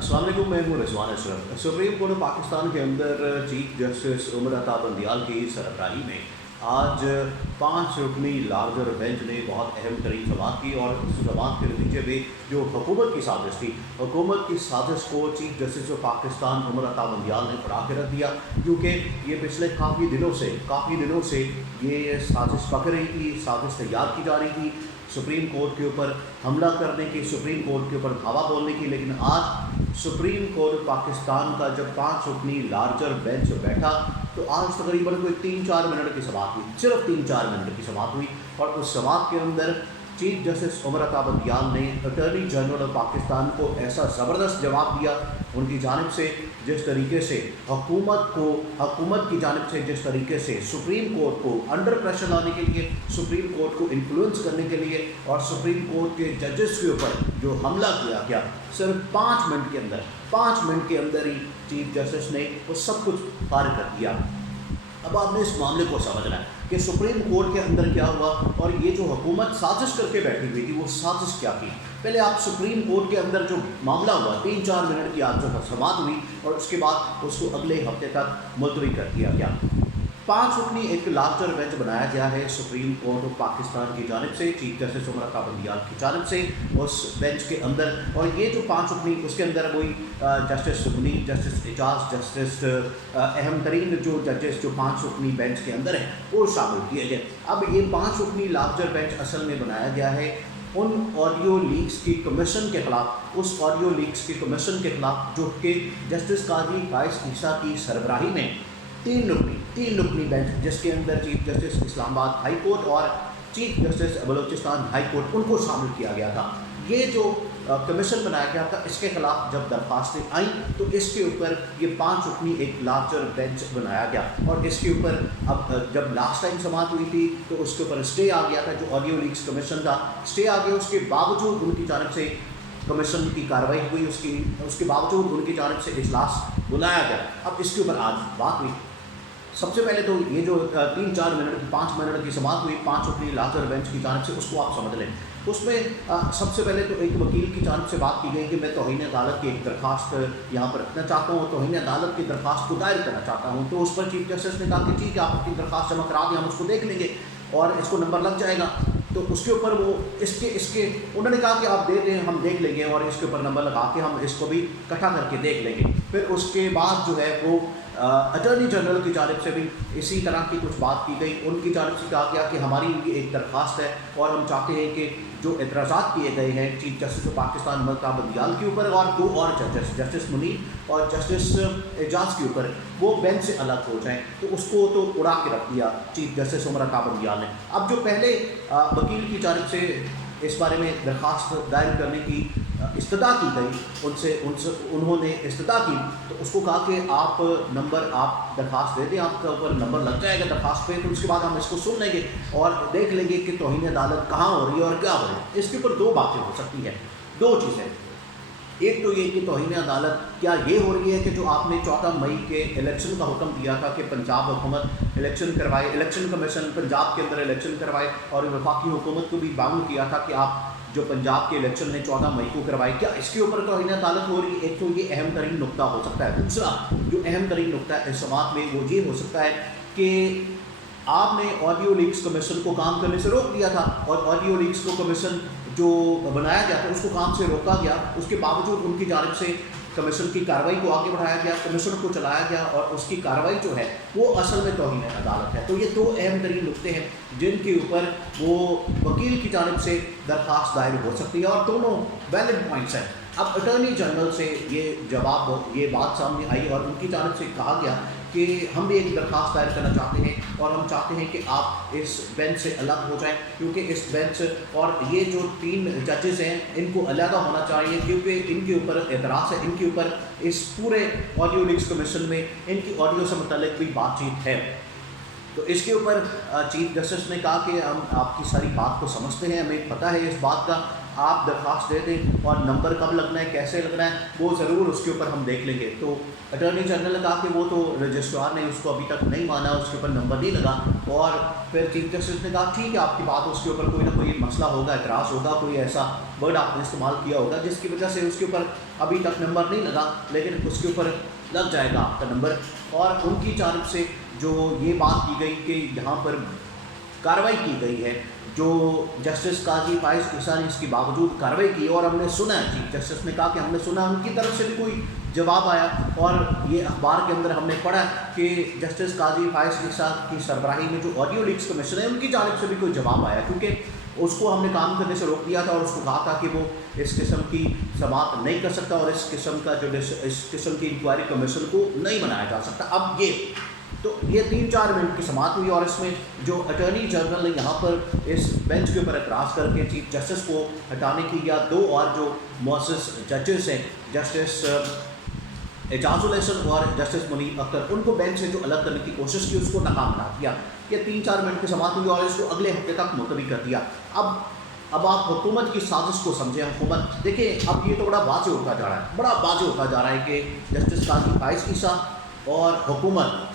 अस्सलाम वालेकुम, मैं हूँ Rizwan Ashraf. Supreme court of Pakistan के अंदर चीफ जस्टिस उमर अता बंदियाल की सरबराही में आज 5 रुकनी लार्जर बेंच ने बहुत अहम तरीन समाअत की और उस समाअत के नतीजे में जो हुकूमत की साजिश थी, हुकूमत की साजिश को chief justice of Pakistan Umar Ata Bandial ने उड़ा के रख दिया, क्योंकि ये पिछले काफ़ी दिनों से ये साजिश पक रही थी, साजिश तैयार की जा रही थी सुप्रीम कोर्ट के ऊपर हमला करने की, सुप्रीम कोर्ट के ऊपर धावा बोलने की। लेकिन आज सुप्रीम कोर्ट पाकिस्तान का जब 5 रुकनी लार्जर बेंच बैठा तो आज तकरीबन कोई 3-4 मिनट की समाअत हुई, सिर्फ 3-4 मिनट की समाअत हुई। और उस समाअत के अंदर चीफ जस्टिस उमर अता बंदियाल ने अटॉर्नी जनरल ऑफ पाकिस्तान को ऐसा ज़बरदस्त जवाब दिया उनकी जानिब से, जिस तरीके से हुकूमत की जानिब से जिस तरीके से सुप्रीम कोर्ट को अंडर प्रेशर लाने के लिए, सुप्रीम कोर्ट को इन्फ्लुएंस करने के लिए और सुप्रीम कोर्ट के जजेस के ऊपर जो हमला किया गया, सिर्फ 5 मिनट के अंदर ही चीफ जस्टिस ने वो सब कुछ पार कर दिया। अब आपने इस मामले को समझना है कि सुप्रीम कोर्ट के अंदर क्या हुआ और ये जो हुकूमत साजिश करके बैठी हुई थी वो साजिश क्या थी। पहले आप सुप्रीम कोर्ट के अंदर जो मामला हुआ 3-4 मिनट की आज जो समाअत हुई और उसके बाद उसको अगले हफ्ते तक मुलतवी कर दिया गया। 5 रुकनी एक लार्जर बेंच बनाया गया है सुप्रीम कोर्ट ऑफ पाकिस्तान की जानिब से, चीफ जस्टिस उमर अता बंदियाल की जानिब से उस बेंच के अंदर। और ये जो 5 रुकनी उसके अंदर वही जस्टिस सुबनी, जस्टिस एजाज, जस्टिस अहम तरीन जो जजेस जो 5 रुकनी बेंच के अंदर हैं वो शामिल किए गए। अब ये 5 रुकनी लार्जर बेंच असल में बनाया गया है उन ऑडियो लीक्स की कमीशन के ख़िलाफ़, उस ऑडियो लीक्स की कमीशन के ख़िलाफ़ जो कि जस्टिस काजी कायस ईसा की सरबराही में 3 रुकनी बेंच, जिसके अंदर chief justice Islamabad high court और chief justice Balochistan high court उनको शामिल किया गया था। ये जो कमीशन बनाया गया था इसके ख़िलाफ़ जब दरख्वास्तें आई तो इसके ऊपर ये 5 रुकनी एक लार्जर बेंच बनाया गया और इसके ऊपर अब जब लास्ट टाइम समाअत हुई थी तो उसके ऊपर स्टे आ गया था, जो ऑडियो लीक्स कमीशन था स्टे आ गया। उसके बावजूद उनकी जानिब से कमीशन की कार्रवाई हुई, उसके बावजूद उनकी जानिब से इजलास बुलाया गया। अब इसके ऊपर आज बात हुई। सबसे पहले तो ये जो 3-4 मिनट की 5 मिनट की समाअत हुई 5 रुकनी लार्जर बेंच की जानिब से, उसको आप समझ लें। उसमें सबसे पहले तो एक वकील की जानिब से बात की गई कि मैं तौहीन अदालत की एक दरख्वास्त यहाँ पर रखना चाहता हूँ, तौहीन अदालत की दरख्वास्त को दायर करना चाहता हूँ। तो उस पर चीफ जस्टिस ने कहा कि ठीक है, आप अपनी दरख्वास्त जमा करा दें, हम उसको देख लेंगे और इसको नंबर लग जाएगा। तो उसके ऊपर वो इसके उन्होंने कहा कि आप दे दें, हम देख लेंगे और इसके ऊपर नंबर लगा के हम इसको भी इकट्ठा करके देख लेंगे। फिर उसके बाद जो है वो अटॉर्नी जनरल की जानिब से भी इसी तरह की कुछ बात की गई। उनकी जानिब से कहा गया कि हमारी ये एक दरख्वास्त है और हम चाहते हैं कि जो एतराज़ात किए गए हैं chief justice of Pakistan Umar Ata Bandial के ऊपर और 2 और जजेस, जस्टिस मुनीर और जस्टिस एजाज के ऊपर, वो बेंच से अलग हो जाएं। तो उसको तो उड़ा के रख दिया चीफ जस्टिस उमर अता बंदियाल ने। अब जो पहले वकील की जानिब से इस बारे में दरख्वास्त दायर करने की इस्तदा की गई, उन्होंने इस्तदा की तो उसको कहा कि आप नंबर आप दरख्वास्त दे दें, आपका ऊपर नंबर लग जाएगा दरख्वास्त पे, तो उसके बाद हम इसको सुन लेंगे और देख लेंगे कि तौहीन अदालत कहाँ हो रही है और क्या हो रही है। इसके ऊपर 2 बातें हो सकती हैं, 2 चीज़ें। एक तो ये कि तौहीन अदालत क्या ये हो रही है कि जो आपने 14 मई के इलेक्शन का हुक्म दिया था कि पंजाब हुकूमत इलेक्शन करवाए, इलेक्शन कमीशन पंजाब के अंदर इलेक्शन करवाए और वफाकी हुकूमत को भी बाउंड किया था कि आप जो पंजाब के इलेक्शन ने 14 मई को करवाए, क्या इसके ऊपर तौहीन अदालत हो रही है? एक तो ये अहम तरीन नुक्ता हो सकता है। दूसरा जो अहम तरीन नुक्ता है इस समाअत में वो ये हो सकता है कि आपने ऑडियो लीक्स कमीशन को काम करने से रोक दिया था और ऑडियो लीक्स को कमीशन जो बनाया गया था उसको काम से रोका गया, उसके बावजूद उनकी जानिब से कमीशन की कार्रवाई को आगे बढ़ाया गया, कमीशन को चलाया गया और उसकी कार्रवाई जो है वो असल में तौहीन अदालत है। तो ये 2 अहम तरीन नुक्ते हैं जिनके ऊपर वो वकील की जानिब से दरख्वास्त दायर हो सकती है और दोनों वैलिड पॉइंट्स हैं। अब अटॉर्नी जनरल से ये बात सामने आई और उनकी जानिब से कहा गया कि हम भी एक दरख्वास्त दायर करना चाहते हैं और हम चाहते हैं कि आप इस बेंच से अलग हो जाएं, क्योंकि इस बेंच और ये जो 3 जजेस हैं इनको अलग होना चाहिए, क्योंकि इनके ऊपर एतराज़ है, इनके ऊपर इस पूरे ऑडियो लीक्स कमीशन में इनकी ऑडियो से मुतल्लिक भी बातचीत है। तो इसके ऊपर चीफ जस्टिस ने कहा कि हम आपकी सारी बात को समझते हैं, हमें पता है इस बात का, آپ درخواست دے دیں اور نمبر کب لگنا ہے کیسے لگنا ہے وہ ضرور اس کے اوپر ہم دیکھ لیں گے۔ تو اٹارنی جنرل نے کہا کہ وہ تو رجسٹرار نے اس کو ابھی تک نہیں مانا، اس کے اوپر نمبر نہیں لگا، اور پھر چیف جسٹس نے کہا ٹھیک ہے آپ کی بات، اس کے اوپر کوئی نہ کوئی مسئلہ ہوگا، اعتراض ہوگا، کوئی ایسا ورڈ آپ نے استعمال کیا ہوگا جس کی وجہ سے اس کے اوپر ابھی تک نمبر نہیں لگا، لیکن اس کے اوپر لگ جائے گا آپ کا نمبر۔ اور ان کی جانب سے جو یہ بات کی گئی کہ یہاں پر کارروائی کی گئی ہے، جو جسٹس قاضی فائز عیسیٰ نے اس کے باوجود کارروائی کی، اور ہم نے سنا ہے، چیف جسٹس نے کہا کہ ہم نے سنا ان کی طرف سے بھی کوئی جواب آیا، اور یہ اخبار کے اندر ہم نے پڑھا کہ جسٹس قاضی فائز عیسیٰ کی سربراہی میں جو آڈیو لیکس کمیشن ہے ان کی جانب سے بھی کوئی جواب آیا، کیونکہ اس کو ہم نے کام کرنے سے روک دیا تھا اور اس کو کہا تھا کہ وہ اس قسم کی سماعت نہیں کر سکتا اور اس قسم کی انکوائری کمیشن کو نہیں بنایا جا سکتا۔ اب یہ 3-4 منٹ کی سماعت ہوئی، اور اس میں جو اٹارنی جنرل نے یہاں پر اس بینچ کے اوپر اعتراض کر کے چیف جسٹس کو ہٹانے کی، یا 2 اور جو معزز ججز ہیں، جسٹس اعجاز الحسن اور جسٹس منیب اختر، ان کو بینچ سے جو الگ کرنے کی کوشش کی اس کو ناکام بنا دیا۔ یہ 3-4 منٹ کی سماعت ہوئی اور اس کو اگلے ہفتے تک ملتوی کر دیا۔ اب آپ حکومت کی سازش کو سمجھیں۔ حکومت دیکھیں، اب یہ تو بڑا واضح ہوتا جا رہا ہے، بڑا واضح ہوتا جا رہا ہے کہ جسٹس قاضی فائز عیسیٰ اور حکومت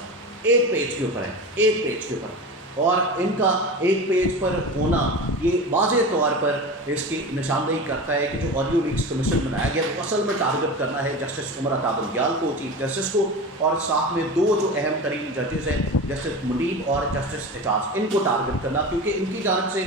ایک پیج کے اوپر ہے، ایک پیج کے اوپر، اور ان کا ایک پیج پر ہونا یہ واضح طور پر اس کی نشاندہی کرتا ہے کہ جو آڈیو لیکس کمیشن بنایا گیا وہ اصل میں ٹارگٹ کرنا ہے جسٹس عمر عطا بندیال کو، چیف جسٹس کو، اور ساتھ میں 2 جو اہم ترین ججز ہیں، جسٹس منیب اور جسٹس اعجاز، ان کو ٹارگٹ کرنا، کیونکہ ان کی جانب سے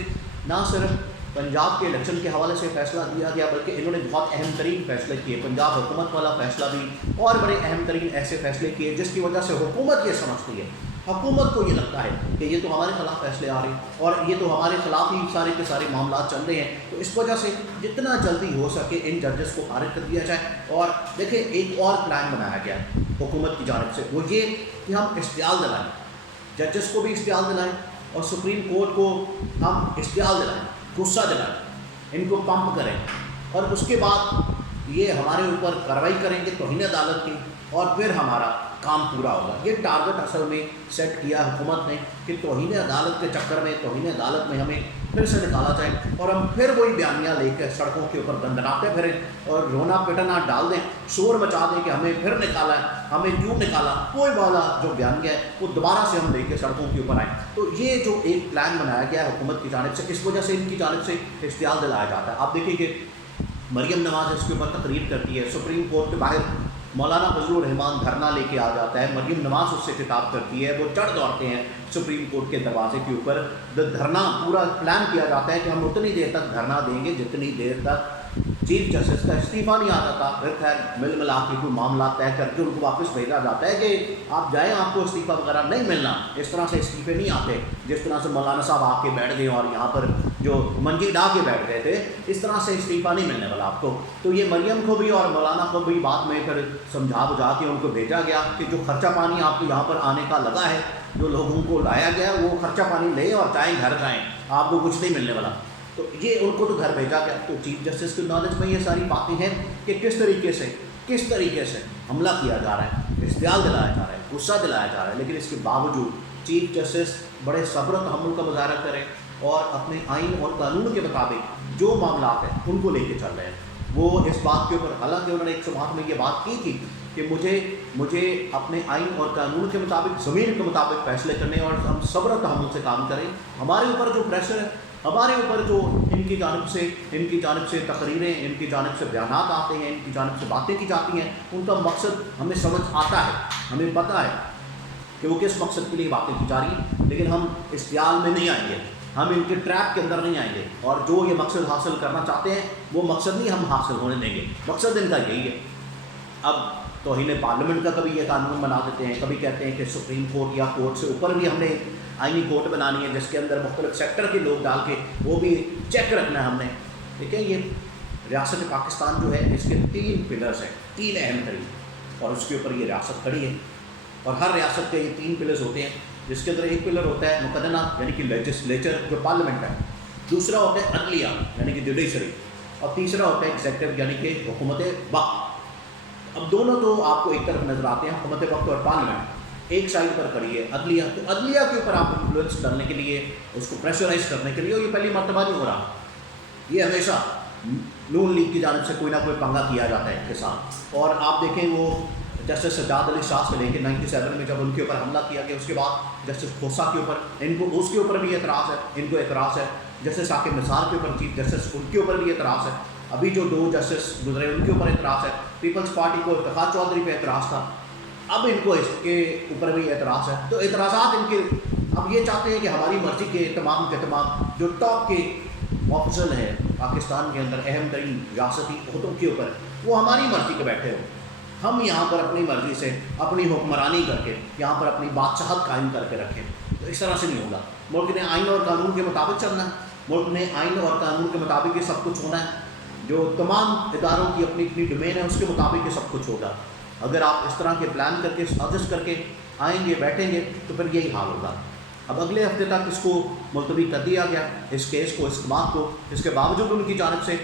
نہ صرف پنجاب کے الیکشن کے حوالے سے فیصلہ دیا گیا بلکہ انہوں نے بہت اہم ترین فیصلے کیے، پنجاب حکومت والا فیصلہ بھی، اور بڑے اہم ترین ایسے فیصلے کیے جس کی وجہ سے حکومت یہ سمجھتی ہے، حکومت کو یہ لگتا ہے کہ یہ تو ہمارے خلاف فیصلے آ رہے ہیں اور یہ تو ہمارے خلاف ہی سارے کے سارے معاملات چل رہے ہیں، تو اس وجہ سے جتنا جلدی ہو سکے ان ججز کو خارج کر دیا جائے۔ اور دیکھیں ایک اور پلان بنایا گیا حکومت کی جانب سے، وہ یہ کہ ہم اشتعال دلائیں، ججز کو بھی اشتعال دلائیں اور سپریم کورٹ کو ہم اشتعال دلائیں، غصہ دلائیں، ان کو پمپ کریں، اور اس کے بعد یہ ہمارے اوپر کارروائی کریں گے توہین عدالت کی، اور پھر ہمارا کام پورا ہوگا۔ یہ ٹارگٹ اصل میں سیٹ کیا حکومت نے کہ توہین عدالت کے چکر میں، توہین عدالت میں ہمیں پھر سے نکالا جائے اور ہم پھر وہی بیانیاں لے کے سڑکوں کے اوپر دندناتے پھریں اور رونا پٹنا ڈال دیں، شور مچا دیں کہ ہمیں پھر نکالا ہے، ہمیں کیوں نکالا، کوئی والا جو بیانیہ ہے وہ دوبارہ سے ہم لے کے سڑکوں کے اوپر آئیں۔ تو یہ جو ایک پلان بنایا گیا ہے حکومت کی جانب سے، اس وجہ سے ان کی جانب سے اشتعال دلایا جاتا ہے۔ آپ دیکھیں کہ مریم نواز اس کے اوپر تقریر کرتی ہے، سپریم کورٹ کے باہر مولانا فضل الرحمان دھرنا لے کے آ جاتا ہے، مریم نواز اس سے خطاب کرتی ہے، وہ چڑھ دوڑتے ہیں سپریم کورٹ کے دروازے کے اوپر، دھرنا پورا پلان کیا جاتا ہے کہ ہم اتنی دیر تک دھرنا دیں گے جتنی دیر تک چیف جسٹس کا استعفیٰ نہیں آ جاتا۔ پھر خیر مل ملا کے کوئی معاملہ طے کر کے ان کو واپس بھیجا جاتا ہے کہ آپ جائیں، آپ کو استعفیٰ وغیرہ نہیں ملنا، اس طرح سے استعفے نہیں آتے جس طرح سے مولانا صاحب آ کے بیٹھ گئے اور یہاں پر جو منجی ڈا کے بیٹھ گئے تھے، اس طرح سے استعفیٰ نہیں ملنے والا آپ کو۔ تو یہ مریم کو بھی اور مولانا کو بھی بعد میں پھر سمجھا بجھا کے ان کو بھیجا گیا کہ جو خرچہ پانی آپ کو یہاں پر آنے کا لگا ہے، جو لوگوں کو لایا گیا وہ خرچہ پانی لیں اور جائیں گھر جائیں، آپ کو کچھ نہیں ملنے والا۔ تو یہ ان کو تو گھر بھیجا گیا۔ تو چیف جسٹس کے نالج میں یہ ساری باتیں ہیں کہ کس طریقے سے حملہ کیا جا رہا ہے، اشتعال دلایا جا رہا ہے، غصہ دلایا جا رہا ہے، لیکن اس کے باوجود چیف جسٹس بڑے صبر و تحمل کا مظاہرہ کریں اور اپنے آئین اور قانون کے مطابق جو معاملات ہیں ان کو لے کے چل رہے ہیں۔ وہ اس بات کے اوپر، حالانکہ انہوں نے ایک سماعت میں یہ بات کی تھی کہ مجھے اپنے آئین اور قانون کے مطابق، زمین کے مطابق فیصلے کرنے اور ہم صبر و تحمل سے کام کریں، ہمارے اوپر جو پریشر ہے، ہمارے اوپر جو ان کی جانب سے تقریریں، ان کی جانب سے بیانات آتے ہیں، ان کی جانب سے باتیں کی جاتی ہیں، ان کا مقصد ہمیں سمجھ آتا ہے، ہمیں پتہ ہے کہ وہ کس مقصد کے لیے باتیں کی جا رہی ہیں، لیکن ہم اشتعال میں نہیں آئیں گے، ہم ان کے ٹریپ کے اندر نہیں آئیں گے، اور جو یہ مقصد حاصل کرنا چاہتے ہیں وہ مقصد نہیں ہم حاصل ہونے دیں گے، مقصد ان کا یہی ہے۔ اب توہین پارلیمنٹ کا کبھی یہ قانون بنا دیتے ہیں، کبھی کہتے ہیں کہ سپریم کورٹ یا کورٹ سے اوپر بھی ہم نے آئینی کورٹ بنانی ہے جس کے اندر مختلف سیکٹر کے لوگ ڈال کے وہ بھی چیک رکھنا ہے ہم نے۔ دیکھیں یہ ریاست پاکستان جو ہے اس کے 3 پلرز ہیں، 3 اہم ترین، اور اس کے اوپر یہ ریاست کھڑی ہے، اور ہر ریاست کے یہ 3 پلرز ہوتے ہیں، جس کے اندر ایک پلر ہوتا ہے مقننہ یعنی کہ لیجسلیچر جو پارلیمنٹ ہے، دوسرا ہوتا ہے عدلیہ یعنی کہ جوڈیشری، اور تیسرا ہوتا ہے ایگزیکٹو یعنی کہ حکومت وقت۔ اب دونوں تو آپ کو ایک طرف نظر آتے ہیں، حکومت وقت اور پارلیمنٹ ایک سائڈ پر کھڑی ہے عدلیہ، تو عدلیہ کے اوپر آپ انفلوئنس کرنے کے لیے، اس کو پریشرائز کرنے کے لیے، اور یہ پہلی مرتبہ نہیں ہو رہا، یہ ہمیشہ नून लीग की जानब से कोई ना कोई पंगा किया जाता है इनके साथ। और आप देखें वो जस्टिस सज्जाद अली शाह से लेकर 97 में जब उनके ऊपर हमला किया गया, उसके बाद जस्टिस खोसा के ऊपर इनको उसके ऊपर भी एतराज़ है, इनको एतराज़ है। जस्टिस साकिब निसार के ऊपर चीफ जस्टिस उनके ऊपर भी एतराज़ है। अभी जो 2 जस्टिस गुजरे उनके ऊपर एतराज़ है। पीपल्स पार्टी को इफ्तिखार चौधरी पे एतराज़ था, अब इनको इसके ऊपर भी एतराज़ है। तो एतराज़ात इनके अब ये चाहते हैं कि हमारी मर्ज़ी के तमाम जो टॉप के ऑफिसर हैं पाकिस्तान के अंदर अहम तरीन रियासती अहदों के ऊपर, वो हमारी मर्ज़ी के बैठे हो, हम यहाँ पर अपनी मर्ज़ी से अपनी हुक्मरानी करके यहाँ पर अपनी बादशाहत कायम करके रखें। तो इस तरह से नहीं होगा। मुल्क ने आइन और कानून के मुताबिक चलना है, मुल्क ने आइन और कानून के मुताबिक ये सब कुछ होना है। जो तमाम इदारों की अपनी अपनी डोमेन है उसके मुताबिक ये सब कुछ होगा। अगर आप इस तरह के प्लान करके साजिश करके आएंगे बैठेंगे तो फिर यही हाल होगा। अब अगले हफ्ते तक इसको मुलतवी कर दिया गया, इस केस को, इस बात को। इसके बावजूद उनकी जानिब से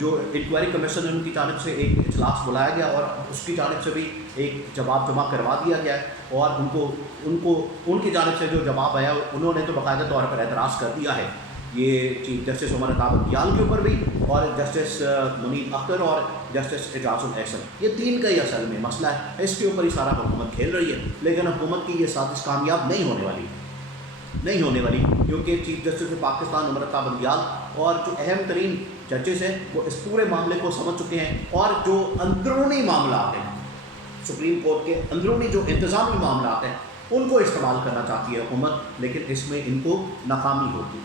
जो इंक्वायरी कमीशन है उनकी जानिब से एक इजलास बुलाया गया और उसकी जानिब से भी एक जवाब जमा करवा दिया गया है। और उनको उनकी जानिब से जो जवाब आया उन्होंने तो बाकायदा तौर पर एतराज़ कर दिया है, ये चीफ जस्टिस उमर अता बंदियाल के ऊपर भी और जस्टिस मुनीर अख्तर और जस्टिस एजाजुल एहसन, ये 3 का ही असल में मसला है। इसके ऊपर ही सारा हुकूमत खेल रही है, लेकिन हुकूमत की ये साजिश कामयाब नहीं होने वाली क्योंकि चीफ जस्टिस पाकिस्तान उमर अता बंदियाल और जो अहम तरीन जजेस हैं वो इस पूरे मामले को समझ चुके हैं। और जो अंदरूनी मामला हैं, सुप्रीम कोर्ट के अंदरूनी जो इंतज़ामी मामला हैं, उनको इस्तेमाल करना चाहती है हुकूमत, लेकिन इसमें इनको नाकामी होगी।